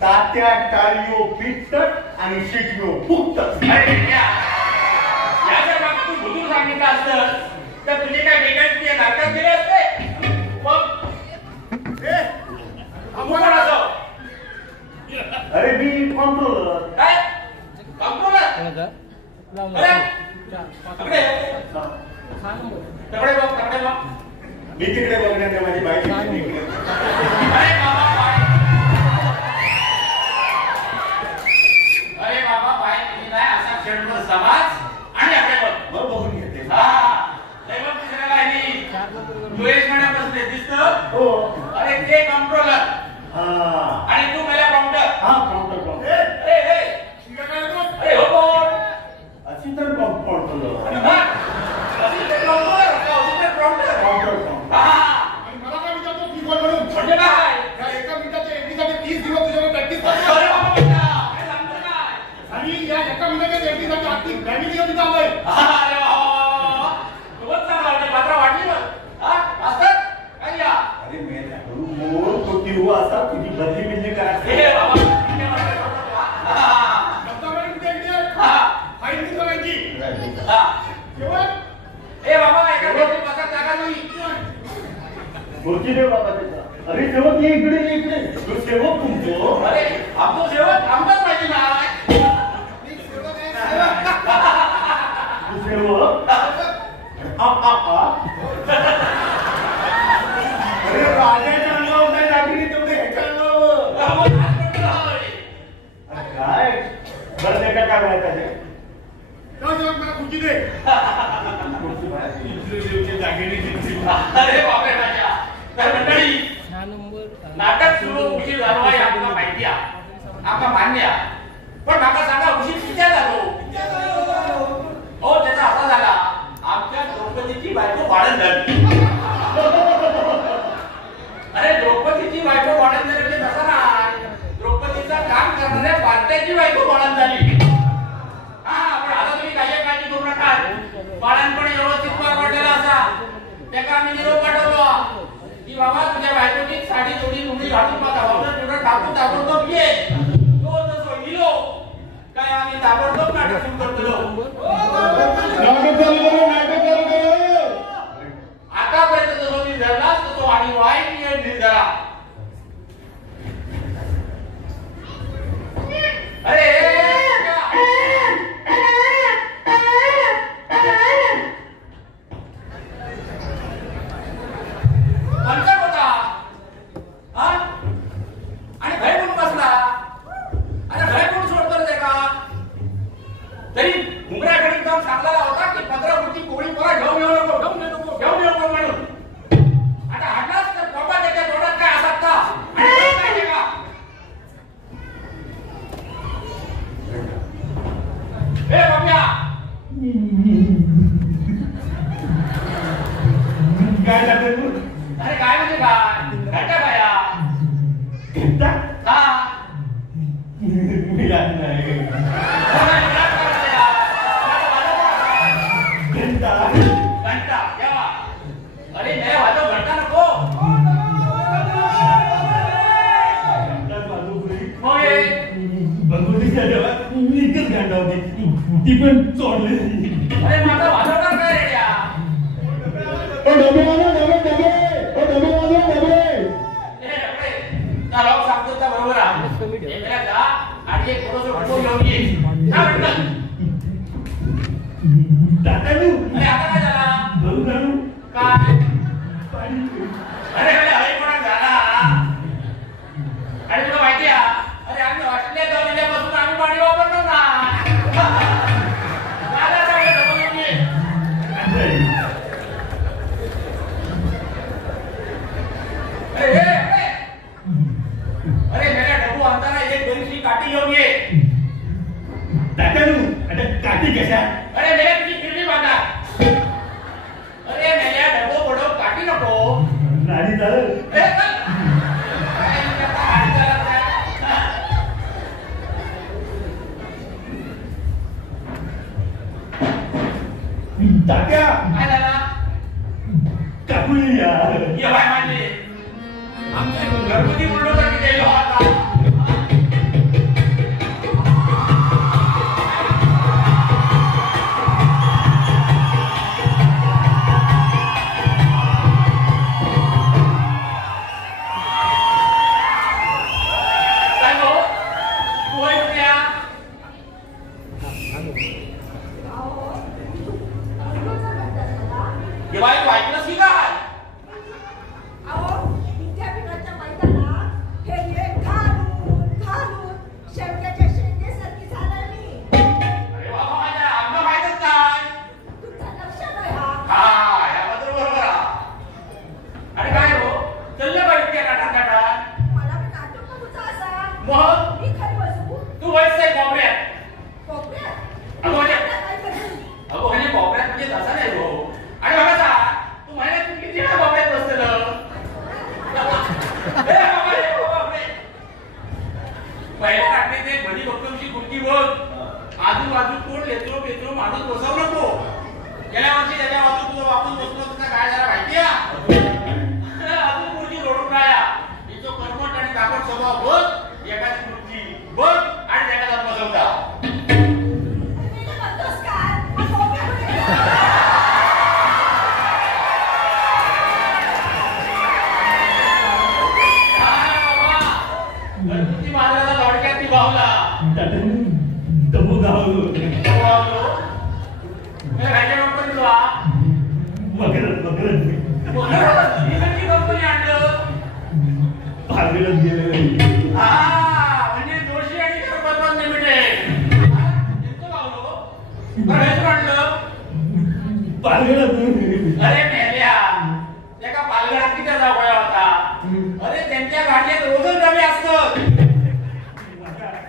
तात्या टाळियो पिटत आणि शिटयो फुकत. जर मग तू बुजून सांगितलं असतं तर तुझे काय वेगळ्या नाटक दिले असते. मग अरे मी कॉम्प्रोलर. काय कॉम्प्रोलर? मी तिकडे बघण्यात माझी बाईक. अरे बाबा बाय तुम्ही नाही असा खेळ समाज आणि आपल्याला बघून घेते. युएस महिन्यापासून दिसत. हो. अरे ते कंट्रोलर आणि तू मला काउंटर. हा काउंटर. अरे हो कोण अशी तर काउंटर. मला काय विचारतो की कोण म्हणून म्हणजे काय या एका मिनिटाच्या एंट्रीसाठी 30 दिवस तुझ्याकडे प्रॅक्टिस करतो. अरे बाबा काय सांगतो काय आणि या एका मिनिटाच्या एंट्रीसाठी अगदी फॅमिली येऊन इथं आलोय. अरे बाबा खूपच चांगला वाटलं. मात्र वाटली मास्तर काय या. अरे मेला मोर तो किंवा असा तुझी बदली बिदली करायची. हे बाबा डॉक्टर कुठे आहे? फाईल मी करायची. जेवण ए बाबा एका गोष्टी बसायला जागा नाही. खुर्ची देव बाबा त्याचा. अरे सेवक ये इकडे ये इकडे. तो सेवक तुमचो. अरे आपलं सेवक आमदार पाहिजे ना. तू सेवक अरे राजाच्या अंगावर काय लागली तेवढे ह्याच्या अंगावर. काय बरं ते काय व्हायचं आहे. मला खुर्ची दे. अरे बापरे राजा. तर मंडळी नाटक सुरू उशीर झालो आहे आमका माहिती आहे. आमका मान्य आहे. पण माका सांगा उशीर किती झालो. हो त्याचा असा झाला आमच्या द्रौपदीची बायको वाढत झाली. अरे द्रौपदीची बायको वाढत झाली म्हणजे तसं नाही. द्रौपदीचं काम करणाऱ्या पार्ट्याची बायको वाढत झाली. हा पण आता तुम्ही काही काळजी करू नका. बाळांपणी व्यवस्थित पार पडलेला असा त्याला आम्ही निरोप पाठवलो की बाबा तुझ्या बायकोची साडी जोडी लुगडी घालून पावडर टाकून ताबडतोब ये. तो जसं गेलो काय आम्ही ताबडतोब नाटक सुरू करतो. आतापर्यंत जो निर्धारला तो आणि वाईट निर्धारा. अरे पंचर होता आणि भय म्हणून बसला. आणि भय म्हणून सोडतो ते का तरी घुंगऱ्याकडे एकदम सांगलेला होता की 15 फुटची कोळी पोरा घेऊन येऊ नको म्हणून. आता हटलाच तर बाबा त्याच्या तोंडात काय असतात का. हे बाब्या काय लागेल. अरे काय म्हणजे काय घंटा बाया. हा मी नाही घंटा घंटा केव्हा. अरे नाही वाजव घंटा नको. भगवतीच्या जेव्हा नीटच घंटा होती ती पण चोरली. अरे माझा वाजवणार काय रे या. सांगतो त्या बरोबर आणि एक थोडंसं घेऊन ये. दादालू अरे आता काय झाला. भाऊ दारू काय अरे हरिपणा झाला. आणि तुला माहिती आहे अरे आम्ही ऑस्ट्रेलियात जाऊन दिल्यापासून आम्ही पाणी वापरतो ना. अरे मेरा डबू आणताना एक दोनची काठी घेऊन ये. दादालू आता काठी कशा. अरे मेल्या तुझी फिरली बांधा. अरे मेल्या डबो पडो काठी नको. नाडी चालत. तात्या काय झाला. काकुली ये बाय मानले आमचे घरगुती बुलडोझर गेलो आता. बेतरू माणूस बसवू नको. गेल्या वर्षी त्याच्या बाजू तुझं वापरून बसलो तुझा काय झाला माहिती आहे? अजून खुर्ची जोडून राहा. तिचं कर्मठ आणि ताकद स्वभाव बघ, एखादी खुर्ची बघ आणि त्याला बसवता. गणपती महाराजाला थोडक्यात ती भावला दमू गावलो राजा कंपनी वा मगरच कंपनी आणलं पागलच गेले. म्हणजे जोशी आणि करपतवान लिमिटेड त्यांचं गावलो हेच आणलं पागलच. अरे मेल्या एका पालघरात किती जावया होता. अरे त्यांच्या गाडीत रोजच डबे असतात.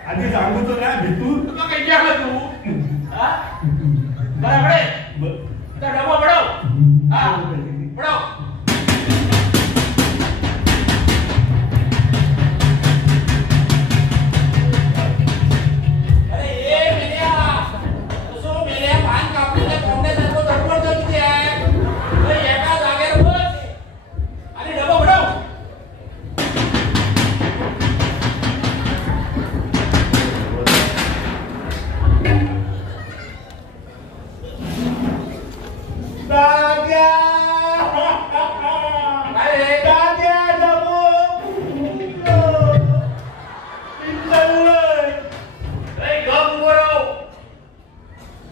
आधी सांगतो ना भितू तुला काही विचारलं तू बरोबर त्या डबा बडव बडव. अरे ए मेल्या कसं मेल्या पान कापलेल्या कोंबड्यासारखं धडपड किती आहे. एका जागेवर बस आणि डबा बडव.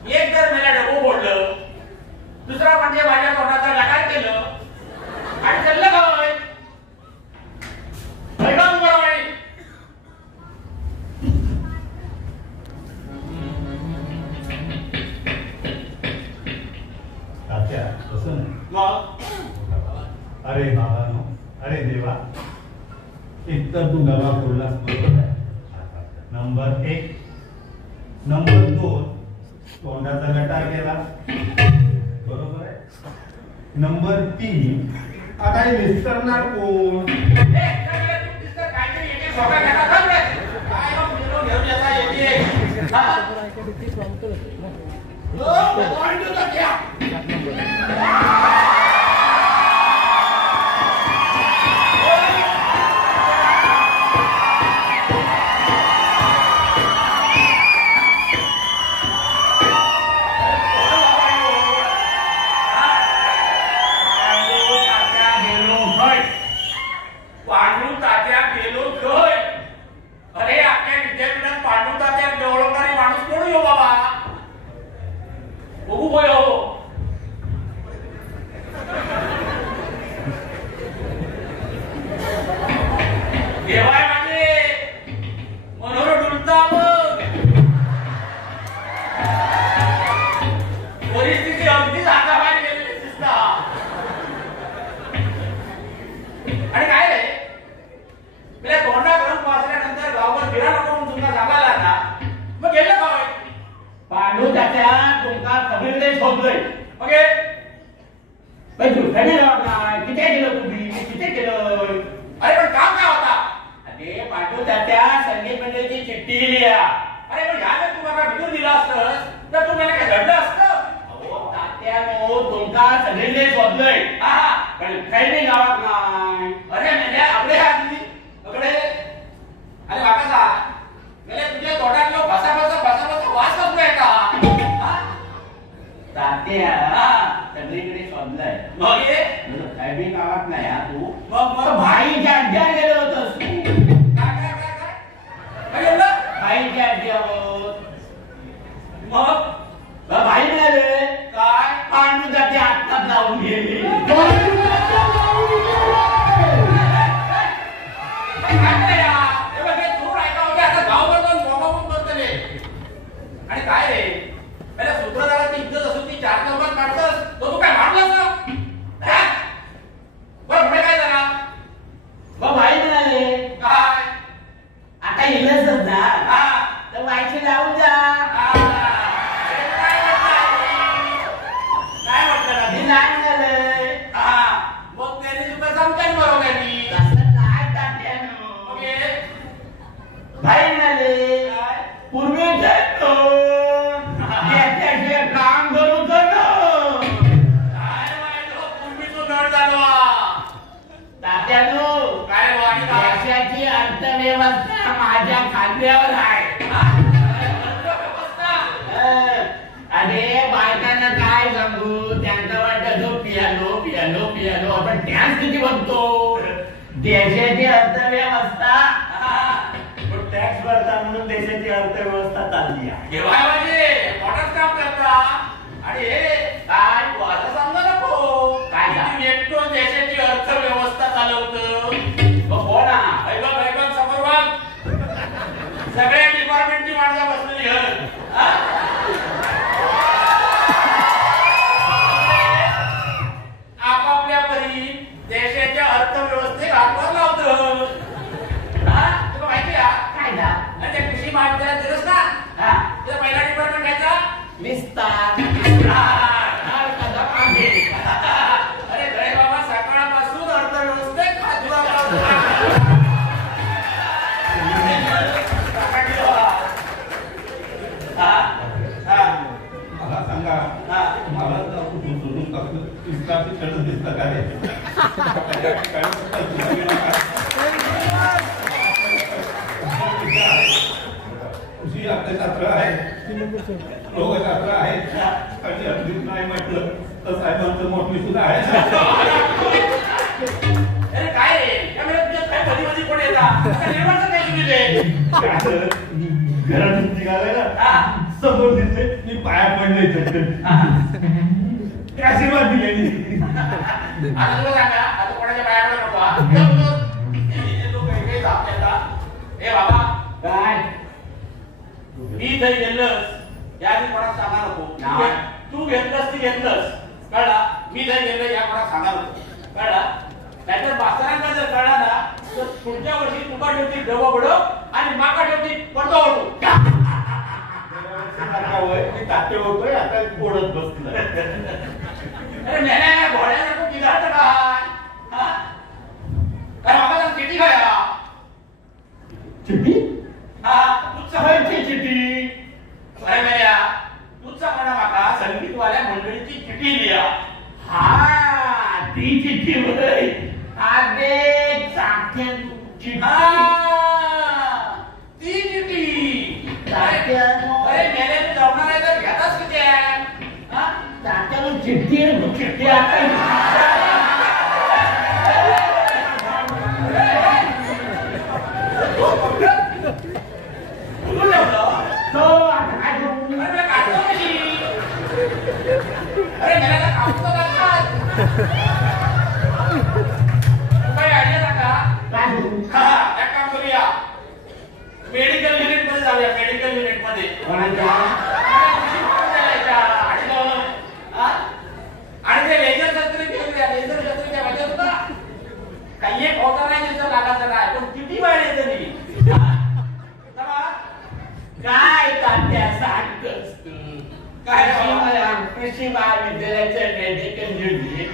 एक जर मेला डबो फोडलं, दुसरा म्हणजे माझ्या तोंडाचा गटार केलं आणि चाललं काय तसं नाही. अरे बाबा नो, अरे देवा, एक तर तू डबा फोडलास बरोबर आहे. नंबर 1, नंबर 2 तोंडाचा गटार केला बरोबर आहे. नंबर 3 आता हे विसरणार कोण. काहीतरी येते स्वतः घेणार काय मग घेऊन येता येते अर्थव्यवस्था माझ्या खांद्यावर आहे. अरे बायकांना काय सांगू, त्यांचं वाटतं जो पियानो पियानो पियानो आपण डान्स किती बघतो. देशाची अर्थव्यवस्था टॅक्स भरता म्हणून देशाची अर्थव्यवस्था चालली आहे. मोठंच काम करता. आणि हे काय आता सांगा नको काय एकटो देशाची अर्थव्यवस्था चालवतं. कोणा ऐकून समोर बघ, सगळ्या डिपार्टमेंटची माणसं बसलेली आपापल्या परी देशाच्या अर्थव्यवस्थेत हातभार लावतं. तुला माहिती आहे काय त्या कृषी महाविद्यालयात दिलंस ना, त्याचा पहिला डिपार्टमेंट घ्यायचा विस्तार. अरे गणे बाबा सकाळपासून अर्थव्यवस्थेत हातभार लावतो. मला सांगा, मला सोडून टाकतो दिसतं का रे? कृषी अर्थशास्त्र आहे, लोकशास्त्र आहे, आणि अगदीच नाही म्हटलं तर साहेबांचं मोठी सुद्धा आहे. अरे काय रे कधी कधी कोण येतात घरातून निघालाय ना, समोर दिसले मी पाया पडले झटकन आशीर्वाद दिले. आता तुला सांगा, आता कोणाच्या पाया पडू नको. हे बाबा काय मी जरी गेलंस याआधी कोणाला सांगा नको. तू घेतलंस ती घेतलंस कळला. मी जरी गेलं या कोणाला सांगा नको कळला. नाहीतर मास्तरांना जर कळला ना तर पुढच्या वर्षी तुका ठेवती डबा बडो आणि माका ठेवती पडतो ओढू. मी ताटे होतोय आता ओढत बसलं. अरे मेल्या घोड्यासारखं बिघाडतं काय? काय बाबा त्याला किती खाया चिठी तुझा खायची चिठी. अरे मेल्या तुझा म्हणा माका संगीतवाल्या मंडळीची चिठी लिहा. हा ती चिठी होय. ती चिठी. अरे मेल्या तू जमणार आहे तर घेताच किती चिठ्ठी चिठ्ठी अरे मला कापतो काय आयडिया टाका. एक काम करूया, मेडिकल युनिट मध्ये जाऊया. मेडिकल युनिट मध्ये आणि ते लेझर शस्त्र घेऊया. लेझर शस्त्र काय माहिती होता काही एक होता नाही त्याचं लागायचं नाही पण किती वेळ येते नाही. काय तात्या सांगतोस तू काय कृषी महाविद्यालयाचं मेडिकल युनिट.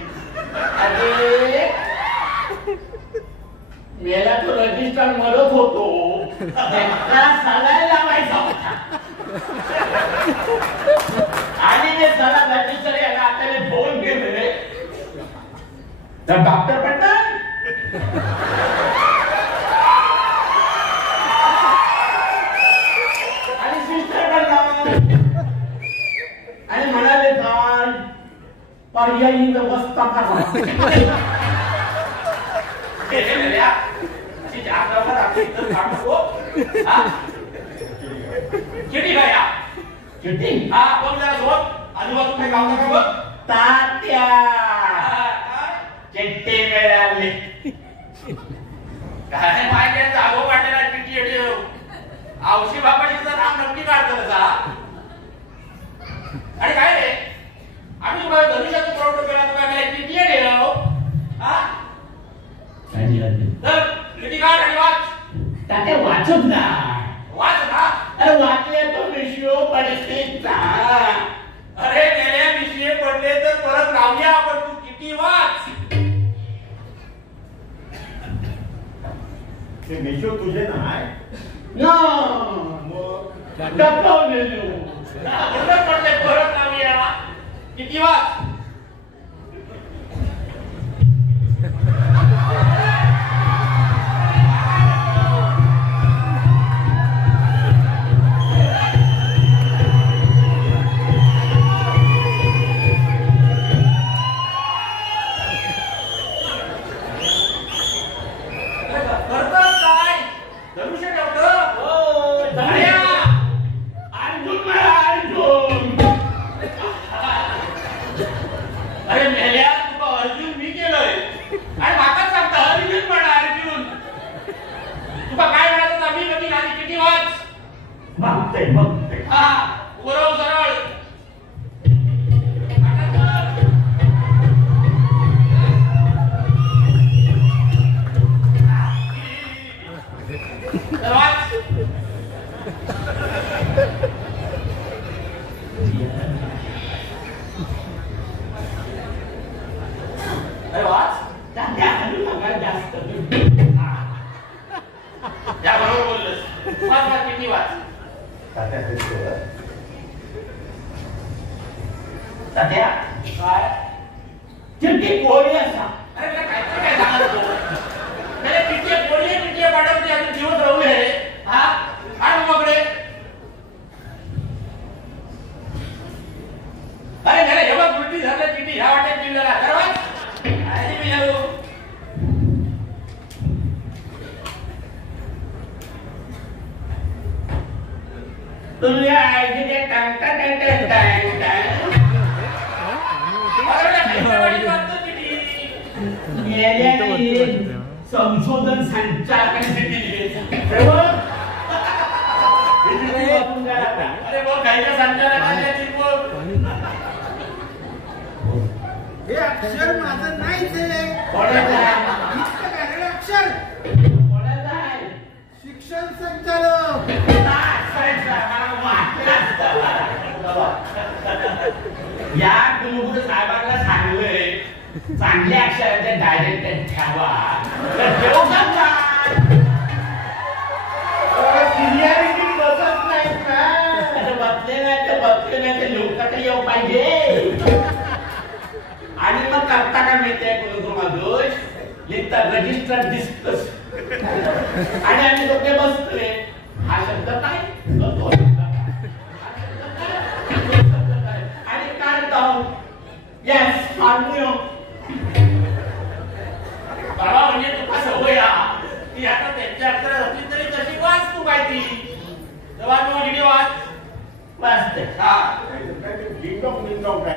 अरे मेला तो रजिस्टर मरत होतो सलाय लावायचा होता आणि ते सला रजिस्टर याला आपल्याला फोन केले तर डॉक्टर पटल आणि सिस्टर पडला आणि म्हणाले काय पर्यायी व्यवस्था करा. चिठी काय चिठी हा बघ जरा सोबत आजूबाजू काही काम नका बघ. तात्या चिठ्ठी मिळाली. काय माहिती जागो काढलेला चिठ्ठी औशी बाबाजीचं नाव नक्की काढतं तसा. आणि काय रे आम्ही तुम्हाला धनुष्याचा प्रवृत्त केला तुला काय चिठ्ठी आहे किती काढ आणि वाच. तात्या वाचत ना वाच ना. अरे वाचले तो विषय पडते. अरे गेल्या विषय पडले तर परत लावूया आपण. तू किती वाच. ते विषय तुझे नाही पडले परत लावूया. किती वाच. ते मग ते. हा उभं सरळ अरे वाच त्या हलू नका जास्त. या बरोबर बोललोस वाच वाच किती वाच तात्या दिसतोय. सध्या काय चिठ्ठी कोणी असा अरे तुला काय सांगत होतो अरे पिठे पाठवते अजून दिवस राहूले हा आण मगडे अरे हे बघ उलटी झालं चिठी ह्या वाटेत जिल्ह्याला तर वाच आणि मी जाऊ तुझ्या आईने टांगता टांगता टांगता संशोधन संचालकांसाठी अरे बघ काहीच्या संचालकांच्या हे अक्षर माझं नाहीच आहे. कोणाचं आहे? इतकं काय रे अक्षर? कोणाचं आहे? शिक्षण संचालक. या कुलगुरू साहेबांना सांगलंय चांगल्या अक्षराचे डायरेक्ट ठेवा तर ठेवतात का? सिनियरिटी बसत नाही का? आता बसले नाही ते लोकांकडे येऊ पाहिजे. आणि मग करता का माहितीये कुलगुरू माधुश लिखता रजिस्टर डिस्कस आणि आम्ही दोघे बसतोय. हा शब्द काय तो शब्द काय? आणि काढतो येस मान्य. बाबा म्हणजे तुका सवय ती आता त्यांच्या अक्षरात असली तरी तशी वाच तू काय ती तेव्हा तू वाच वाचते. हा डिंडॉंग डिंडॉंग काय?